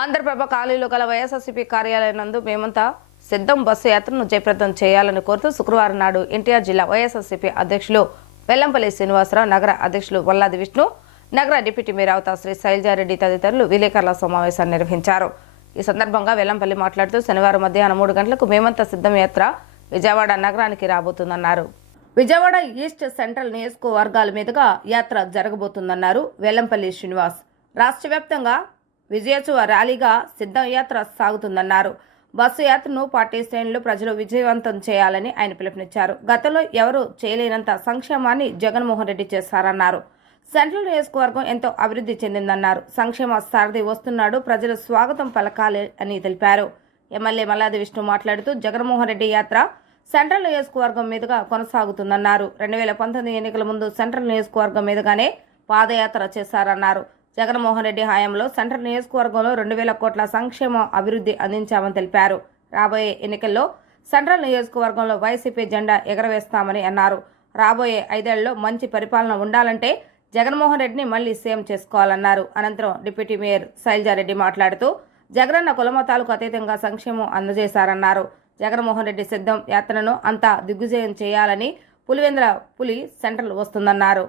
ఆంధ్రప్రభ ఖాళీలో గల వైఎస్ఆర్సీపీ కార్యాలయం నందు మేమంతా సిద్ధం బస్సు యాత్రను జయప్రదం చేయాలని కోరుతూ శుక్రవారం నాడు ఎన్టీఆర్ జిల్లా వైఎస్ఆర్సీపీ అధ్యక్షులు వెల్లంపల్లి శ్రీనివాసరావు నగర అధ్యక్షులు వల్లాది విష్ణు నగర డిప్యూటీ మేరావత శ్రీ శైలజారెడ్డి తదితరులు విలేకరుల సమావేశాన్ని నిర్వహించారు. ఈ సందర్భంగా వెల్లంపల్లి మాట్లాడుతూ శనివారం మధ్యాహ్నం మూడు గంటలకు మేమంతా సిద్ధం యాత్ర విజయవాడ నగరానికి రాబోతుందన్నారు. విజయవాడ ఈస్ట్ సెంట్రల్ నియోజకవర్గాల మీదుగా యాత్ర జరగబోతుందన్నారు వెల్లంపల్లి శ్రీనివాస్. రాష్ట్ర వ్యాప్తంగా విజయోత్సవ ర్యాలీగా సిద్ధయాత్ర సాగుతుందన్నారు. బస్సు యాత్రను పార్టీ శ్రేణులు ప్రజలు విజయవంతం చేయాలని ఆయన పిలుపునిచ్చారు. గతంలో ఎవరూ చేయలేనంత సంక్షేమాన్ని జగన్మోహన్ రెడ్డి చేశారన్నారు. సెంట్రల్ నియోజకవర్గం ఎంతో అభివృద్ధి చెందిందన్నారు. సంక్షేమ సారథి వస్తున్నాడు ప్రజలు స్వాగతం పలకాలి అని తెలిపారు. ఎమ్మెల్యే మల్లాది విష్ణు మాట్లాడుతూ జగన్మోహన్ రెడ్డి యాత్ర సెంట్రల్ నియోజకవర్గం మీదుగా కొనసాగుతుందన్నారు. రెండు వేల పంతొమ్మిది ఎన్నికల ముందు సెంట్రల్ నియోజకవర్గం మీదుగానే పాదయాత్ర చేశారన్నారు. జగన్మోహన్ రెడ్డి హయాంలో సెంట్రల్ నియోజకవర్గంలో రెండు వేల కోట్ల సంక్షేమ అభివృద్ధి అందించామని తెలిపారు. రాబోయే ఎన్నికల్లో సెంట్రల్ నియోజకవర్గంలో వైసీపీ జెండా ఎగరవేస్తామని అన్నారు. రాబోయే ఐదేళ్ళలో మంచి పరిపాలన ఉండాలంటే జగన్మోహన్ రెడ్డిని మళ్ళీ సీఎం చేసుకోవాలన్నారు. అనంతరం డిప్యూటీ మేయర్ శైలజారెడ్డి మాట్లాడుతూ జగనన్న కులమతాలకు అతీతంగా సంక్షేమం అందజేశారన్నారు. జగన్మోహన్ రెడ్డి సిద్ధం యాత్రను అంతా దిగ్విజయం చేయాలని పులివెందుల పులి సెంట్రల్ వస్తుందన్నారు.